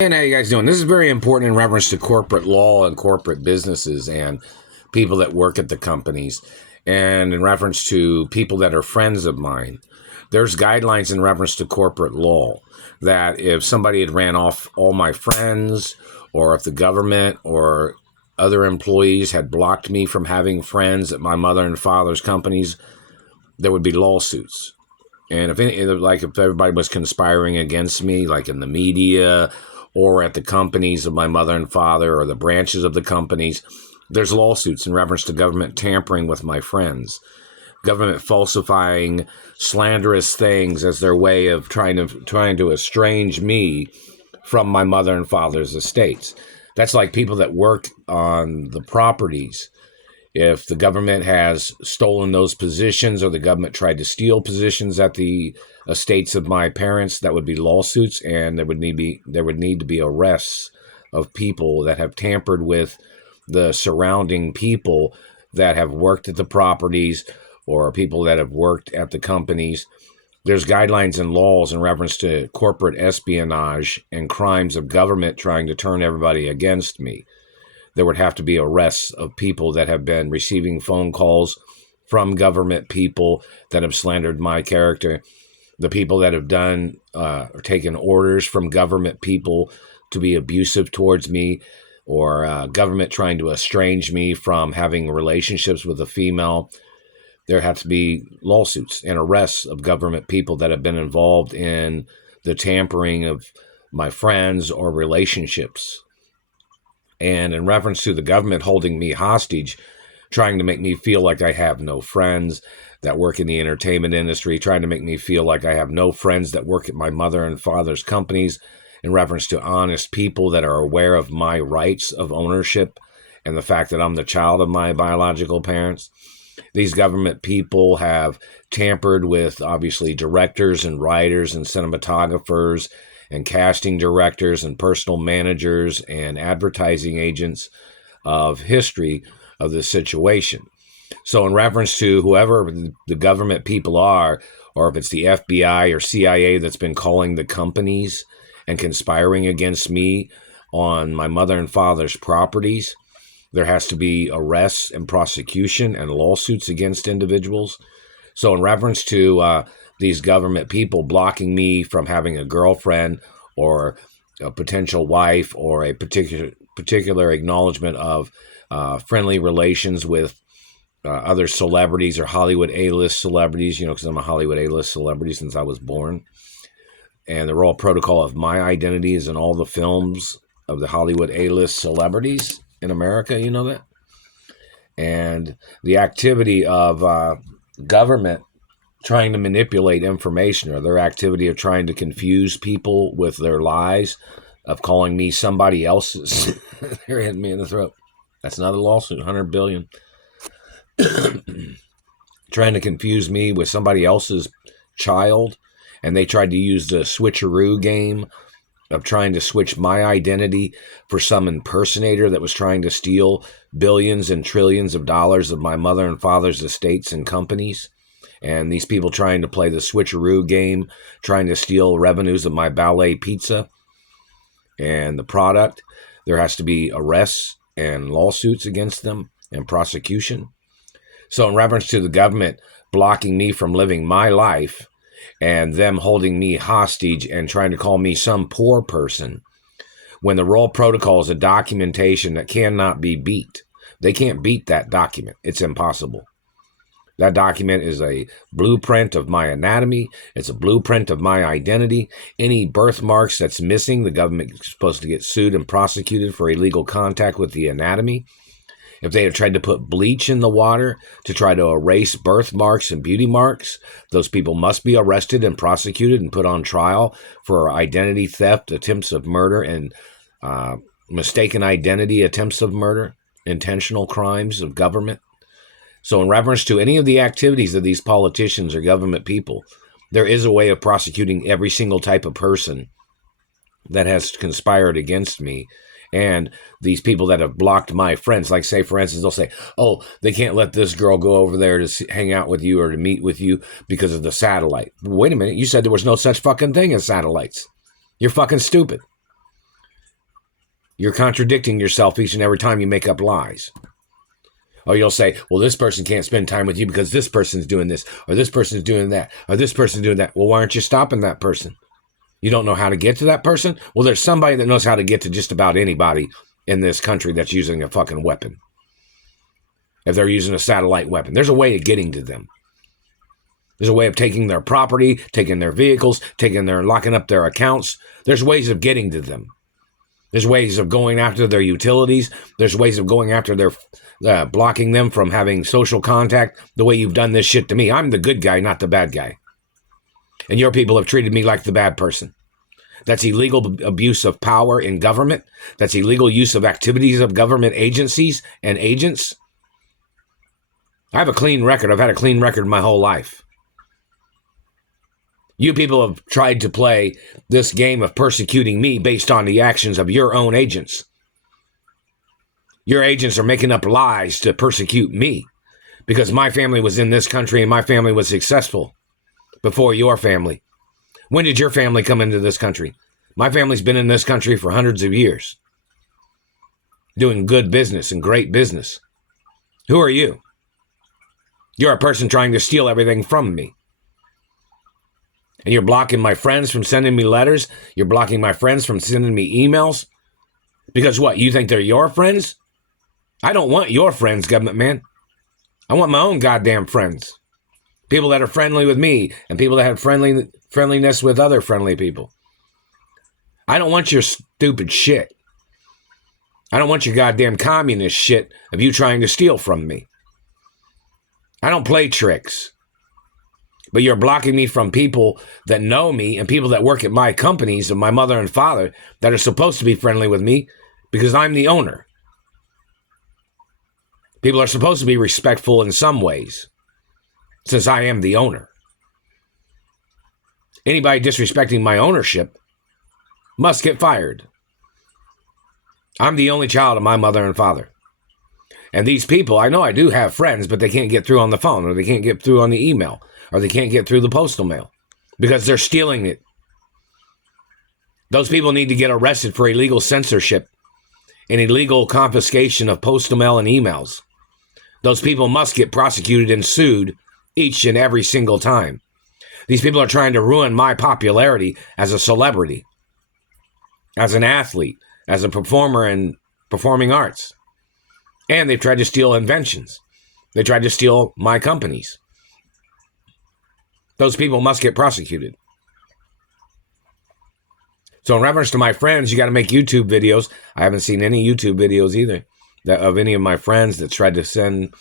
And how you guys doing? This is very important in reference to corporate law and corporate businesses and people that work at the companies, and in reference to people that are friends of mine. There's guidelines in reference to corporate law that if somebody had ran off all my friends, or if the government or other employees had blocked me from having friends at my mother and father's companies, there would be lawsuits. And if everybody was conspiring against me, like in the media or at the companies of my mother and father or the branches of the companies, there's lawsuits in reference to government tampering with my friends, government falsifying slanderous things as their way of trying to estrange me from my mother and father's estates. That's like people that work on the properties. If the government has stolen those positions or the government tried to steal positions at the estates of my parents, that would be lawsuits, and there would need to be arrests of people that have tampered with the surrounding people that have worked at the properties or people that have worked at the companies. There's guidelines and laws in reference to corporate espionage and crimes of government trying to turn everybody against me. There would have to be arrests of people that have been receiving phone calls from government people that have slandered my character, the people that have done or taken orders from government people to be abusive towards me, or government trying to estrange me from having relationships with a female. There have to be lawsuits and arrests of government people that have been involved in the tampering of my friends or relationships. And in reference to the government holding me hostage, trying to make me feel like I have no friends that work in the entertainment industry, trying to make me feel like I have no friends that work at my mother and father's companies, in reference to honest people that are aware of my rights of ownership and the fact that I'm the child of my biological parents. These government people have tampered with, obviously, directors and writers and cinematographers and casting directors and personal managers and advertising agents of history of this situation. So in reference to whoever the government people are, or if it's the FBI or CIA that's been calling the companies and conspiring against me on my mother and father's properties, there has to be arrests and prosecution and lawsuits against individuals. So in reference to these government people blocking me from having a girlfriend or a potential wife or a particular acknowledgement of friendly relations with other celebrities or Hollywood A-list celebrities, because I'm a Hollywood A-list celebrity since I was born. And the Royal Protocol of my identity is in all the films of the Hollywood A-list celebrities in America, you know that? And the activity of government trying to manipulate information, or their activity of trying to confuse people with their lies, of calling me somebody else's. They're hitting me in the throat. That's another lawsuit, $100 billion. Trying to confuse me with somebody else's child, and they tried to use the switcheroo game of trying to switch my identity for some impersonator that was trying to steal billions and trillions of dollars of my mother and father's estates and companies. And these people trying to play the switcheroo game, trying to steal revenues of my ballet pizza and the product. There has to be arrests and lawsuits against them and prosecution. So in reference to the government blocking me from living my life and them holding me hostage and trying to call me some poor person, when the Royal Protocol is a documentation that cannot be beat. They can't beat that document. It's impossible. That document is a blueprint of my anatomy. It's a blueprint of my identity. Any birthmarks that's missing, the government is supposed to get sued and prosecuted for illegal contact with the anatomy. If they have tried to put bleach in the water to try to erase birthmarks and beauty marks, those people must be arrested and prosecuted and put on trial for identity theft, attempts of murder, and mistaken identity attempts of murder, intentional crimes of government. So in reference to any of the activities of these politicians or government people, there is a way of prosecuting every single type of person that has conspired against me. And these people that have blocked my friends, like say, for instance, they'll say, oh, they can't let this girl go over there to hang out with you or to meet with you because of the satellite. Wait a minute. You said there was no such fucking thing as satellites. You're fucking stupid. You're contradicting yourself each and every time you make up lies. Or you'll say, well, this person can't spend time with you because this person's doing this, or this person's doing that, or this person's doing that. Well, why aren't you stopping that person? You don't know how to get to that person? Well, there's somebody that knows how to get to just about anybody in this country that's using a fucking weapon. If they're using a satellite weapon, there's a way of getting to them. There's a way of taking their property, taking their vehicles, locking up their accounts. There's ways of getting to them. There's ways of going after their utilities. There's ways of going after their, blocking them from having social contact the way you've done this shit to me. I'm the good guy, not the bad guy. And your people have treated me like the bad person. That's illegal abuse of power in government. That's illegal use of activities of government agencies and agents. I have a clean record. I've had a clean record my whole life. You people have tried to play this game of persecuting me based on the actions of your own agents. Your agents are making up lies to persecute me because my family was in this country and my family was successful before your family. When did your family come into this country? My family's been in this country for hundreds of years, doing good business and great business. Who are you? You're a person trying to steal everything from me. And you're blocking my friends from sending me letters. You're blocking my friends from sending me emails. Because what, you think they're your friends? I don't want your friends, government man. I want my own goddamn friends. People that are friendly with me and people that have friendliness with other friendly people. I don't want your stupid shit. I don't want your goddamn communist shit of you trying to steal from me. I don't play tricks. But you're blocking me from people that know me and people that work at my companies and my mother and father that are supposed to be friendly with me because I'm the owner. People are supposed to be respectful in some ways since I am the owner. Anybody disrespecting my ownership must get fired. I'm the only child of my mother and father. And these people, I know I do have friends, but they can't get through on the phone or they can't get through on the email. Or they can't get through the postal mail because they're stealing it. Those people need to get arrested for illegal censorship and illegal confiscation of postal mail and emails. Those people must get prosecuted and sued each and every single time. These people are trying to ruin my popularity as a celebrity, as an athlete, as a performer in performing arts. And they've tried to steal inventions. They tried to steal my companies. Those people must get prosecuted. So in reference to my friends, you got to make YouTube videos. I haven't seen any YouTube videos either of any of my friends that tried to send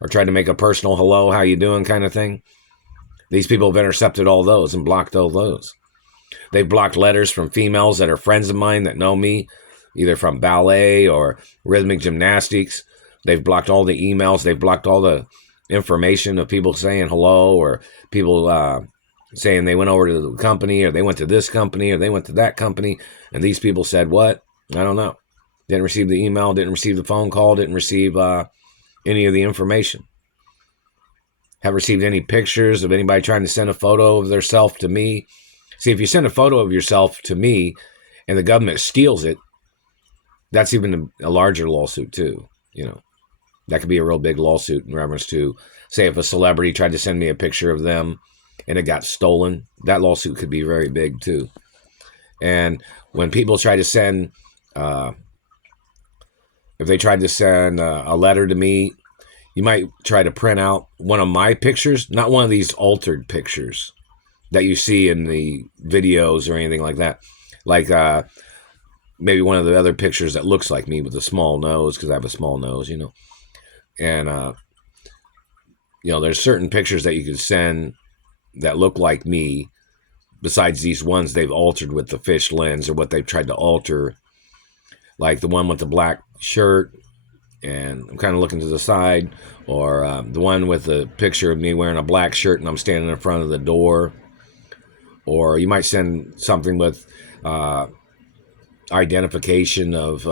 or tried to make a personal hello, how you doing kind of thing. These people have intercepted all those and blocked all those. They've blocked letters from females that are friends of mine that know me, either from ballet or rhythmic gymnastics. They've blocked all the emails. They've blocked all the information of people saying hello or people saying they went over to the company or they went to this company or they went to that company. And these people said, what? I don't know. Didn't receive the email, didn't receive the phone call, didn't receive any of the information. Haven't received any pictures of anybody trying to send a photo of themselves to me. See, if you send a photo of yourself to me and the government steals it, that's even a larger lawsuit too, you know. That could be a real big lawsuit in reference to, say, if a celebrity tried to send me a picture of them and it got stolen, that lawsuit could be very big too. And when people try to send, if they tried to send a letter to me, you might try to print out one of my pictures, not one of these altered pictures that you see in the videos or anything like that. Like maybe one of the other pictures that looks like me with a small nose, because I have a small nose, you know. And, you know, there's certain pictures that you could send that look like me, besides these ones they've altered with the fish lens or what they've tried to alter, like the one with the black shirt, and I'm kind of looking to the side, or the one with the picture of me wearing a black shirt and I'm standing in front of the door. Or you might send something with identification of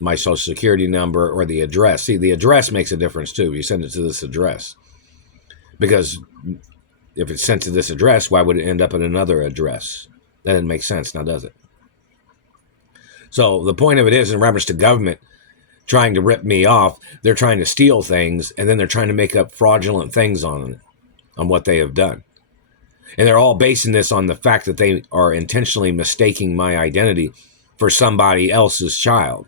my social security number or the address. See, the address makes a difference too. You send it to this address. Because if it's sent to this address, why would it end up at another address? That doesn't make sense now, does it? So the point of it is, in reference to government trying to rip me off, they're trying to steal things, and then they're trying to make up fraudulent things on what they have done. And they're all basing this on the fact that they are intentionally mistaking my identity for somebody else's child.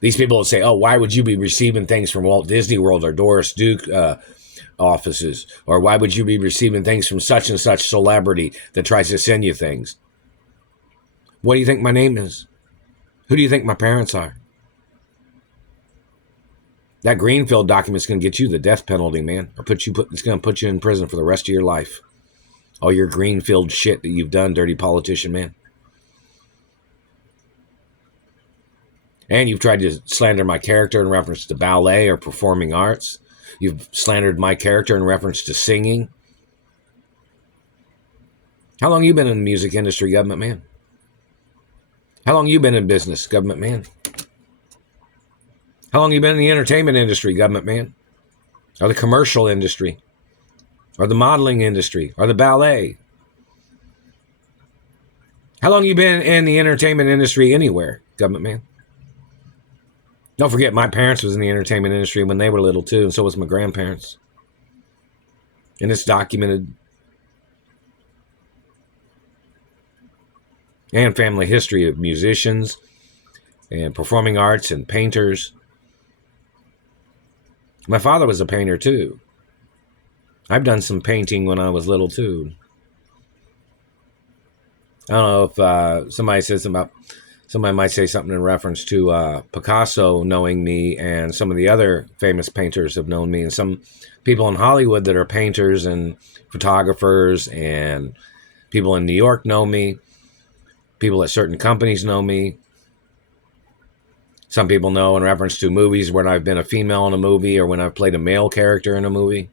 These people will say, oh, why would you be receiving things from Walt Disney World or Doris Duke offices? Or why would you be receiving things from such and such celebrity that tries to send you things? What do you think my name is? Who do you think my parents are? That Greenfield document's going to get you the death penalty, man. Or it's going to put you in prison for the rest of your life. All your Greenfield shit that you've done, dirty politician, man. And you've tried to slander my character in reference to ballet or performing arts. You've slandered my character in reference to singing. How long have you been in the music industry, government man? How long have you been in business, government man? How long have you been in the entertainment industry, government man? Or the commercial industry? Or the modeling industry? Or the ballet? How long have you been in the entertainment industry anywhere, government man? Don't forget, my parents was in the entertainment industry when they were little too, and so was my grandparents. And it's documented. And family history of musicians and performing arts and painters. My father was a painter too. I've done some painting when I was little too. I don't know if somebody might say something in reference to Picasso knowing me, and some of the other famous painters have known me, and some people in Hollywood that are painters and photographers, and people in New York know me. People at certain companies know me. Some people know in reference to movies when I've been a female in a movie or when I've played a male character in a movie.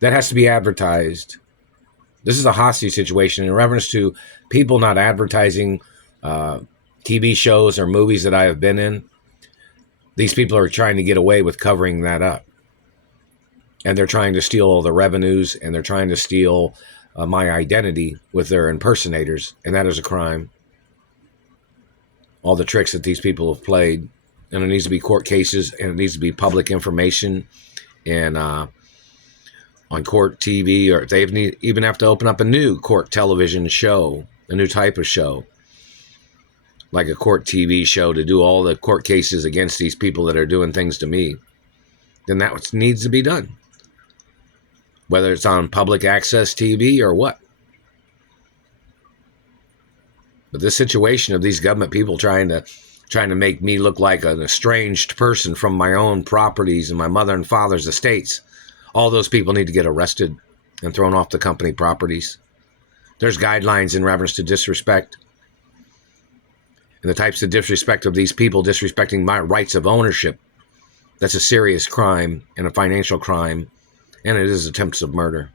That has to be advertised. This is a hostage situation in reference to people not advertising TV shows or movies that I have been in. These people are trying to get away with covering that up. And they're trying to steal all the revenues, and they're trying to steal my identity with their impersonators, and that is a crime. All the tricks that these people have played, and it needs to be court cases, and it needs to be public information, and on court TV, or they even have to open up a new court television show, a new type of show, like a court TV show, to do all the court cases against these people that are doing things to me. Then that needs to be done. Whether it's on public access TV or what. But this situation of these government people trying to make me look like an estranged person from my own properties and my mother and father's estates, all those people need to get arrested and thrown off the company properties. There's guidelines in reference to disrespect. And the types of disrespect of these people disrespecting my rights of ownership, that's a serious crime and a financial crime. And it is attempts of murder.